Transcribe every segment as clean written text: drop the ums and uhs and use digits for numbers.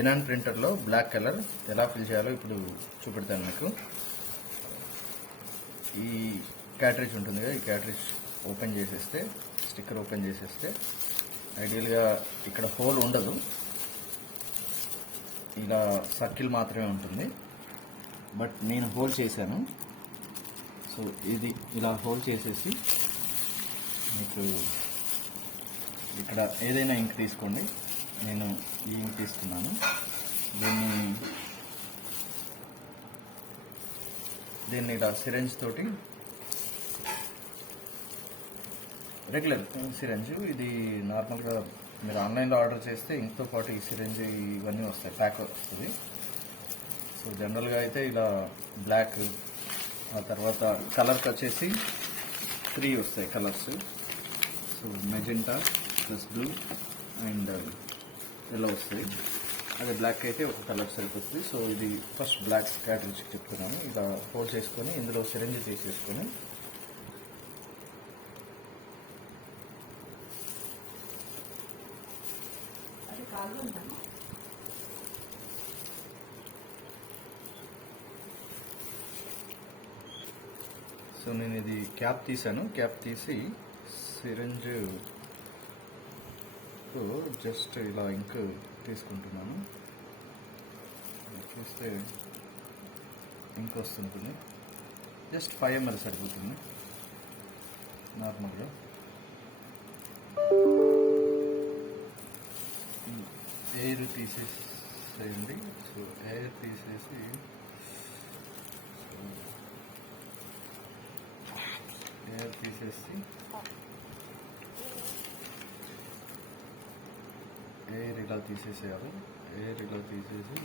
కెనాన్ ప్రింటర్లో black colour ఎలా ఫిల్ చేయాలో ఇప్పుడు చూపెడతాను మీకు. ఈ క్యాట్రిజ్ ఉంటుంది కదా, ఈ క్యాట్రిజ్ ఓపెన్ చేసేస్తే, స్టిక్కర్ ఓపెన్ చేసేస్తే ఐడియల్గా ఇక్కడ హోల్ ఉండదు, ఇలా సర్కిల్ మాత్రమే ఉంటుంది. బట్ నేను హోల్ చేశాను. సో ఇది ఇలా హోల్ చేసేసి మీకు ఇక్కడ ఏదైనా ఇంక్ తీసుకోండి. నేను ఈ ఇంక్ తీసుకున్నాను. దీన్ని ఇలా సిరంజ్ తోటి, రెగ్యులర్ సిరంజ్, ఇది నార్మల్గా మీరు ఆన్లైన్లో ఆర్డర్ చేస్తే ఇంక్తో పాటు ఈ సిరంజ్ ఇవన్నీ వస్తాయి, ప్యాక్ వస్తుంది. సో జనరల్గా అయితే ఇలా బ్లాక్, ఆ తర్వాత కలర్కి వచ్చేసి 3 వస్తాయి colours. So magenta plus blue and yellow వస్తాయి. అదే బ్లాక్ అయితే ఒక కలర్ సరిపోతుంది. సో ఇది ఫస్ట్ బ్లాక్ క్యాటరేజ్ చెప్తున్నాను. ఇలా హోల్డ్ చేసుకొని ఇందులో సిరంజ్ తీసేసుకొని సో నేను ఇది క్యాప్ తీసాను. క్యాప్ తీసి సిరంజ్ జస్ట్ ఇలా ఇంక్ తీసుకుంటున్నాను. చూస్తే ఇంక్ వస్తుంటుంది. జస్ట్ 5 ml సరిపోతుంది నార్మల్గా. ఎయిర్ తీసేసేయండి. సో ఎయిర్ తీసేసి ఎయిర్ ఇలా తీసేసేయాలి. ఎయిర్ ఇలా తీసేసి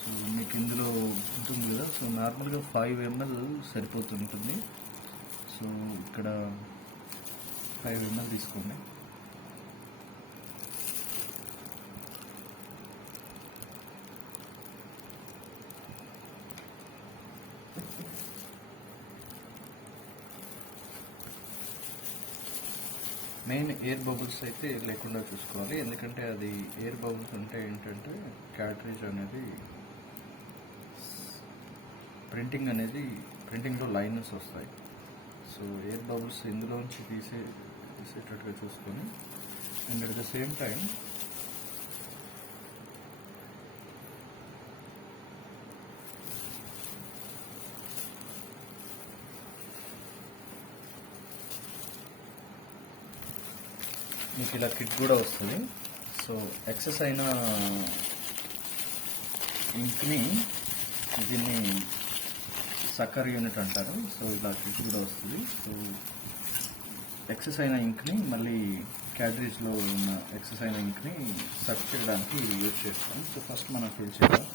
సో మీకు ఇందులో ఉంటుంది కదా, సో నార్మల్గా 5 ml సరిపోతుంటుంది. సో ఇక్కడ 5 ml తీసుకోండి. మెయిన్ ఎయిర్ బబుల్స్ అయితే లేకుండా చూసుకోవాలి, ఎందుకంటే అది ఎయిర్ బబుల్స్ ఉంటే ఏంటంటే క్యాట్రిజ్ అనేది ప్రింటింగ్లో లైన్స్ వస్తాయి. సో ఎయిర్ బబుల్స్ ఇందులోంచి తీసేటట్టుగా చూసుకొని, and at the same time మీకు ఇలా కిట్ కూడా వస్తుంది. సో ఎక్సెస్ అయిన ఇంక్ని, దీన్ని సక్కర్ యూనిట్ అంటారు. సో ఇలా కిట్ కూడా వస్తుంది. సో ఎక్సెస్ అయిన ఇంక్ని మళ్ళీ క్యాట్రిజ్లో ఉన్న ఎక్సెస్ అయిన ఇంక్ని సక్ చేయడానికి యూజ్ చేస్తాం. సో ఫస్ట్ మనం ఫిల్ చేద్దాం.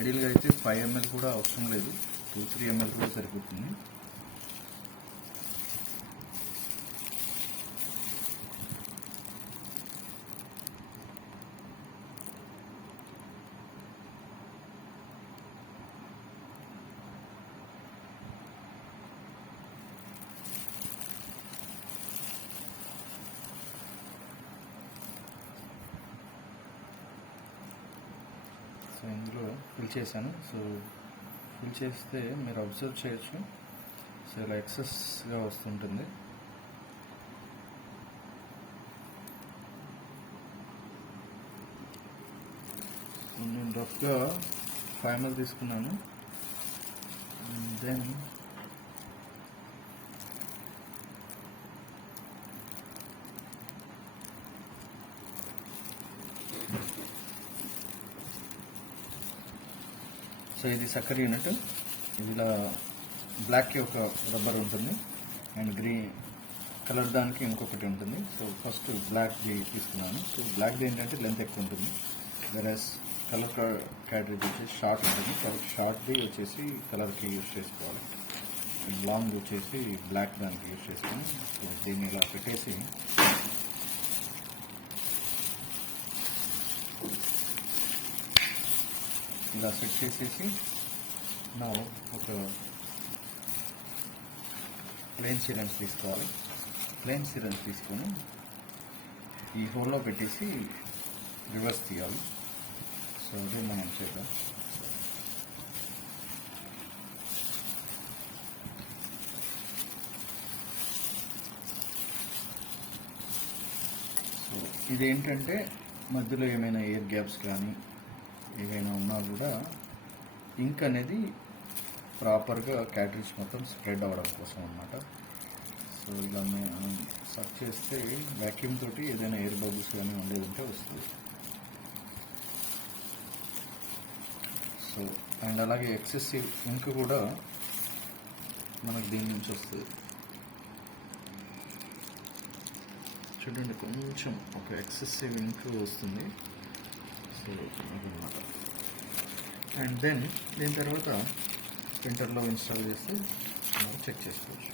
ఐడియల్గా అయితే 5 ml కూడా అవసరం లేదు, 2-3 ml కూడా సరిపోతుంది. సో ఇందులో ఫిల్ చేశాను. సో ఫిల్ చేస్తే మీరు అబ్జర్వ్ చేయొచ్చు, సో ఇలా ఎక్సెస్గా వస్తుంటుంది. నేను రఫ్గా 5 ml తీసుకున్నాను. దెన్ సో ఇది సక్కర్ యూనిట్. ఇదిలా బ్లాక్కి ఒక రబ్బర్ ఉంటుంది అండ్ గ్రీన్ కలర్ దానికి ఇంకొకటి ఉంటుంది. సో ఫస్ట్ బ్లాక్ది తీసుకున్నాను. సో బ్లాక్ది ఏంటంటే లెంత్ ఎక్కువ ఉంటుంది, వెరస్ కలర్ క్యాటరేజ్ వచ్చేసి షార్ట్ ఉంటుంది. కాబట్టి షార్ట్ది వచ్చేసి కలర్కి యూజ్ చేసుకోవాలి, లాంగ్ వచ్చేసి బ్లాక్ దానికి యూజ్ చేసుకొని, సో దీన్ని ఇలా పెట్టేసి ఇలా సెట్ చేసేసి నా ఒక ప్లెయిన్ సిరంజ్ తీసుకోవాలి. ప్లెయిన్ సిరంజ్ తీసుకొని ఈ హోల్లో పెట్టేసి రివర్స్ తీయాలి. సో అదే మనం చేద్దాం. సో ఇదేంటంటే మధ్యలో ఏమైనా ఎయిర్ గ్యాప్స్ కానీ ఏవైనా ఉన్నా కూడా ఇంక్ అనేది ప్రాపర్గా క్యాట్రిడ్జ్ మొత్తం స్ప్రెడ్ అవ్వడం కోసం అన్నమాట. సో ఇలా మేము సక్ చేస్తే వ్యాక్యూమ్ తోటి ఏదైనా ఎయిర్ బబుల్స్ కానీ ఉండేది ఉంటే వస్తుంది. సో అండ్ అలాగే ఎక్సెసివ్ ఇంక్ కూడా మనకు దీని నుంచి వస్తుంది. చూడండి, కొంచెం ఒక ఎక్సెసివ్ ఇంక్ వస్తుంది. సో అదనమాట. అండ్ దెన్ దీని తర్వాత ప్రింటర్లో ఇన్స్టాల్ చేస్తే మనం చెక్ చేసుకోవచ్చు.